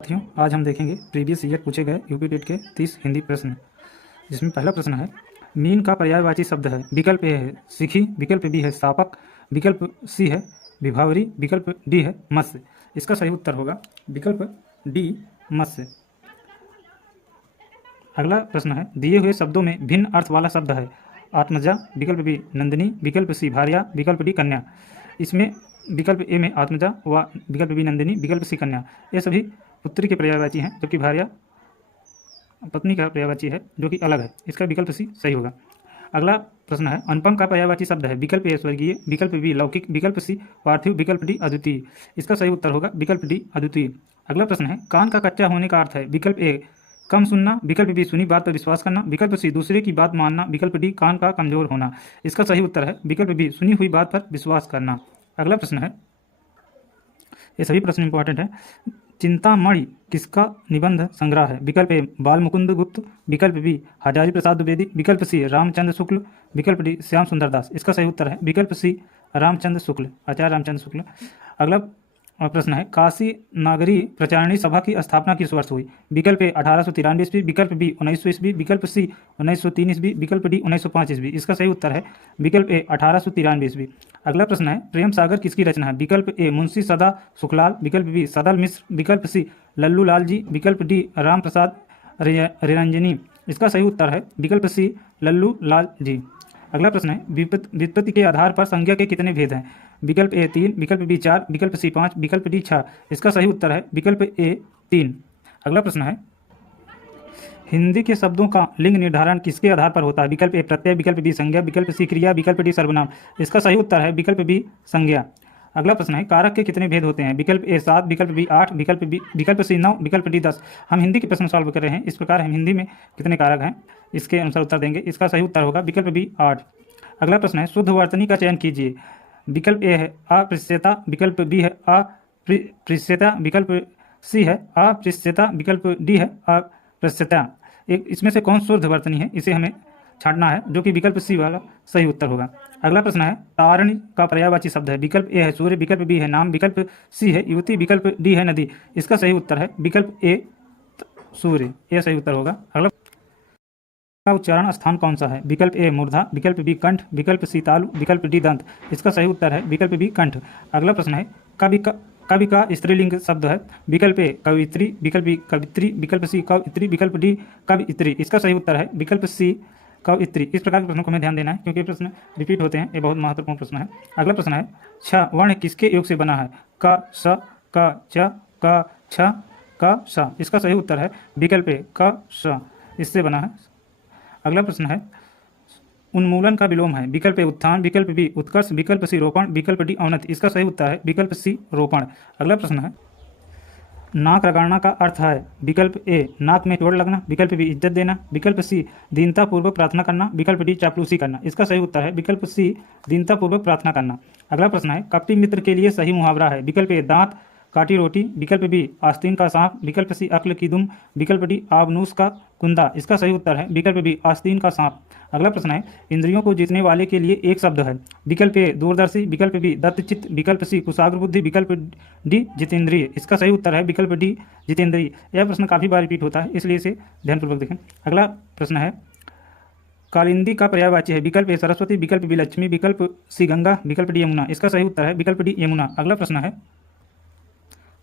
साथियों, आज हम देखेंगे प्रीवियस ईयर पूछे गए यूपी टेट के 30 हिंदी प्रश्न, जिसमें पहला प्रश्न है मीन का पर्यायवाची शब्द है। विकल्प ए है सीखी, विकल्प बी है सापक, विकल्प सी है विभावरी, विकल्प डी है मत्स्य। इसका सही उत्तर होगा विकल्प डी मत्स्य। अगला प्रश्न है दिए हुए शब्दों में भिन्न अर्थ वाला शब्द है। आत्मजा, विकल्प बी नंदिनी, विकल्प सी भार्या, विकल्प डी कन्या। इसमें विकल्प ए में आत्मजा व विकल्प बी नंदिनी, विकल्प सी कन्या, ये सभी पुत्री के पर्यायवाची हैं, जबकि भार्या पत्नी का पर्यायवाची है, जो कि अलग है। इसका विकल्प सी सही होगा। अगला प्रश्न है अनुपम का पर्यायवाची शब्द है। विकल्प ए स्वर्गीय, विकल्प बी लौकिक, विकल्प सी पार्थिव, विकल्प डी अद्वितीय। इसका सही उत्तर होगा विकल्प डी अद्वितीय। अगला प्रश्न है कान का कच्चा होने का अर्थ है। विकल्प ए कम सुनना, विकल्प बी सुनी बात पर विश्वास करना, विकल्प सी दूसरे की बात मानना, विकल्प डी कान का कमजोर होना। इसका सही उत्तर है विकल्प बी सुनी हुई बात पर विश्वास करना। अगला प्रश्न है, ये सभी प्रश्न इंपॉर्टेंट है, चिंतामणि किसका निबंध संग्रह है। विकल्प ए बाल मुकुंद गुप्त, विकल्प बी हजारी प्रसाद द्विवेदी, विकल्प सी रामचंद्र शुक्ल, विकल्प डी श्याम सुंदर दास। इसका सही उत्तर है विकल्प सी रामचंद्र शुक्ल, आचार्य रामचंद्र शुक्ल। अगला प्रश्न है काशी नागरी प्रचारणी सभा की स्थापना किस वर्ष हुई। विकल्प ए 1893 ईस्वी, विकल्प बी 1900 ईस्वी, विकल्प सी 1903 ईस्वी, विकल्प डी 1905 ईस्वी। इसका सही उत्तर है विकल्प ए 1893 ईस्वी। अगला प्रश्न है प्रेम सागर किसकी रचना है। विकल्प ए मुंशी सदा सुखलाल, विकल्प बी सदल मिश्र, विकल्प सी लल्लू लाल जी, विकल्प डी राम प्रसाद निरंजनी। इसका सही उत्तर है विकल्प सी लल्लू लाल जी। अगला प्रश्न है व्युत्पत्ति के आधार पर संज्ञा के कितने भेद हैं। विकल्प ए 3, विकल्प बी 4, विकल्प सी 5, विकल्प डी 6। इसका सही उत्तर है विकल्प ए 3। अगला प्रश्न है हिंदी के शब्दों का लिंग निर्धारण किसके आधार पर होता है। विकल्प ए प्रत्यय, विकल्प बी संज्ञा, विकल्प सी क्रिया, विकल्प डी सर्वनाम। इसका सही उत्तर है विकल्प बी संज्ञा। अगला प्रश्न है कारक के कितने भेद होते हैं। विकल्प ए 7, विकल्प बी 8, विकल्प सी 9, विकल्प डी 10। हम हिंदी के प्रश्न सॉल्व कर रहे हैं, इस प्रकार हम हिंदी में कितने कारक हैं इसके अनुसार उत्तर देंगे। इसका सही उत्तर होगा विकल्प बी 8। अगला प्रश्न है शुद्ध वर्तनी का चयन कीजिए। विकल्प ए है अप्रिस्यता, विकल्प बी है अप्रिस्यता, विकल्प सी है अप्रिस्यता, विकल्प डी है अप्रिस्यता। एक इसमें से कौन शुद्ध वर्तनी है, इसे हमें छांटना है, जो कि विकल्प सी वाला सही उत्तर होगा। अगला प्रश्न है तारणी का पर्यायवाची शब्द है। विकल्प ए है सूर्य, विकल्प बी है नाम, विकल्प सी है युवती, विकल्प डी है नदी। इसका सही उत्तर है विकल्प ए सूर्य, यह सही उत्तर होगा। अगला का उच्चारण स्थान कौन सा है। विकल्प ए मूर्धा, विकल्प बी कंठ, विकल्प सी तालु, विकल्प डी दंत। इसका सही उत्तर है विकल्प बी कंठ। अगला प्रश्न है कवि का स्त्रीलिंग शब्द है। विकल्प ए कवित्री, विकल्प बी कवित्री, विकल्प सी कवित्री, विकल्प डी कवित्री। इसका सही उत्तर है विकल्प सी कवित्री। इस प्रकार के प्रश्नों को हमें ध्यान देना है, क्योंकि प्रश्न रिपीट होते हैं, ये बहुत महत्वपूर्ण प्रश्न है। अगला प्रश्न है छ वर्ण किसके योग से बना है। क स क च क छ क स। इसका सही उत्तर है विकल्प ए क स, इससे बना है। अगला प्रश्न है उन्मूलन का विलोम है। विकल्प ए उत्थान, विकल्प बी उत्कर्ष, विकल्प सी रोपण, विकल्प डी अवनति। इसका सही उत्तर है विकल्प सी रोपण। अगला प्रश्न है नाक रगड़ना का अर्थ है। विकल्प ए नाक में चोट लगना, विकल्प बी इज्जत देना, विकल्प सी दीनतापूर्वक प्रार्थना करना, विकल्प डी चापलूसी करना। इसका सही उत्तर है विकल्प सी दीनतापूर्वक प्रार्थना करना। अगला प्रश्न है कपटी मित्र के लिए सही मुहावरा है। विकल्प ए दांत काटी रोटी, विकल्प बी आस्तीन का सांप, विकल्प सी अक्ल की दुम, विकल्प डी आबनूस का कुंदा। इसका सही उत्तर है विकल्प बी आस्तीन का सांप। अगला प्रश्न है इंद्रियों को जीतने वाले के लिए एक शब्द है। विकल्प ए दूरदर्शी, विकल्प बी दत्तचित्त, विकल्प सी कुशाग्र बुद्धि, विकल्प डी जितेंद्रिय। इसका सही उत्तर है विकल्प डी जितेंद्रिय। यह प्रश्न काफ़ी बार रिपीट होता है, इसलिए इसे ध्यानपूर्वक देखें। अगला प्रश्न है कालिंदी का पर्यायवाची है। विकल्प ए सरस्वती, विकल्प बी लक्ष्मी, विकल्प सी गंगा, विकल्प डी यमुना। इसका सही उत्तर है विकल्प डी यमुना। अगला प्रश्न है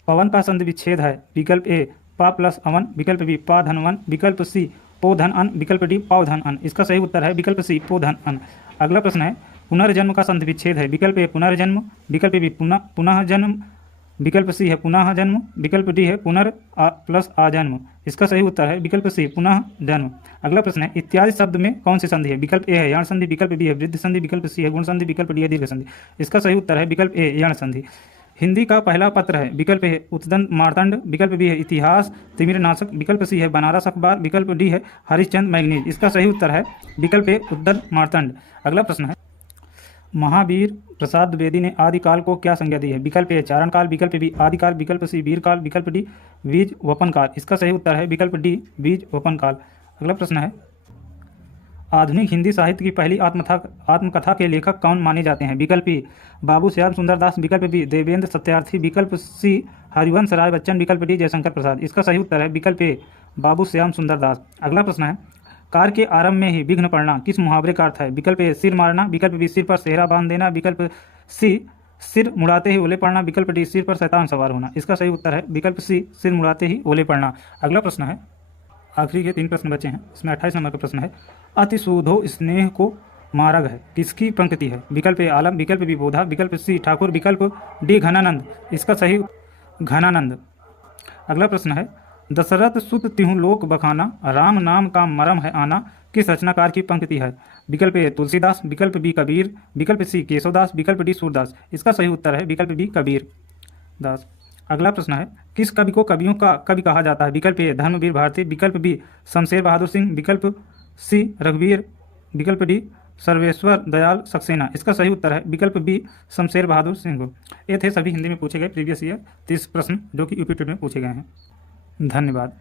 पवन का संधि विच्छेद है। विकल्प ए पा प्लस अवन, विकल्प बी पा धन वन, विकल्प सी पो धन अन, विकल्प डी पाव धन अन। इसका सही उत्तर है विकल्प सी पो धन अन। अगला प्रश्न है पुनर्जन्म का संधि विच्छेद है। विकल्प ए पुनर्जन्म, विकल्प बी पुनः जन्म, विकल्प सी है पुनः जन्म, विकल्प डी है प्लस आजन्म। इसका सही उत्तर है विकल्प सी पुनः जन्म। अगला प्रश्न है इत्यादि शब्द में कौन सी संधि है। विकल्प ए है यण संधि, विकल्प बी है वृद्धि संधि, विकल्प सी है गुण संधि, विकल्प डी है दीर्घ संधि। इसका सही उत्तर है विकल्प ए यण संधि। हिंदी का पहला पत्र है। विकल्प है उद्दंड मार्तंड, विकल्प बी है इतिहास तिमिरनाशक, विकल्प सी है बनारस अखबार, विकल्प डी है हरिश्चंद्र मैगनीज। इसका सही उत्तर है विकल्प ए उद्दंड मार्तंड। अगला प्रश्न है महावीर प्रसाद द्विवेदी ने आदिकाल को क्या संज्ञा दी है। विकल्प ए चारण काल, विकल्प बी आदिकाल, विकल्प सी वीरकाल, विकल्प डी बीज वपन काल। इसका सही उत्तर है विकल्प डी बीज वपन काल। अगला प्रश्न है आधुनिक हिंदी साहित्य की पहली आत्मकथा के लेखक कौन माने जाते हैं? विकल्प ए बाबू श्याम सुंदर दास, विकल्प बी देवेंद्र सत्यार्थी, विकल्प सी हरिवंश राय बच्चन, विकल्प डी जयशंकर प्रसाद। इसका सही उत्तर है विकल्प ए बाबू श्याम सुंदर दास। अगला प्रश्न है, कार्य के आरंभ में ही विघ्न पड़ना किस मुहावरे का अर्थ है? विकल्प ए सिर मारना, विकल्प बी सिर पर सेहरा बांध देना, विकल्प सी सिर मुड़ाते ही ओले पड़ना, विकल्प डी सिर पर शैतान सवार होना। इसका सही उत्तर है विकल्प सी सिर मुड़ाते ही ओले पड़ना। अगला प्रश्न है, आखिरी के 3 प्रश्न बचे हैं, इसमें 28 नंबर का प्रश्न है, अतिशोधो स्नेह को मार्ग है किसकी पंक्ति है? विकल्प ए आलम, विकल्प बी बोधा, विकल्प सी ठाकुर, विकल्प डी घनानंद। इसका सही घनानंद। अगला प्रश्न है, दशरथ सुत तिहु लोक बखाना, राम नाम का मरम है आना किस रचनाकार की पंक्ति है? विकल्प ए तुलसीदास, विकल्प बी कबीर, विकल्प सी केशवदास, विकल्प डी सूरदास। इसका सही उत्तर है विकल्प बी कबीर दास। अगला प्रश्न है, किस कवि को कवियों का कवि कहा जाता है? विकल्प ए धर्मवीर भारती, विकल्प बी शमशेर बहादुर सिंह, विकल्प सी रघुवीर, विकल्प डी सर्वेश्वर दयाल सक्सेना। इसका सही उत्तर है विकल्प बी शमशेर बहादुर सिंह। ये थे सभी हिंदी में पूछे गए प्रीवियस ईयर 30 प्रश्न जो कि यूपी टेट में पूछे गए हैं। धन्यवाद।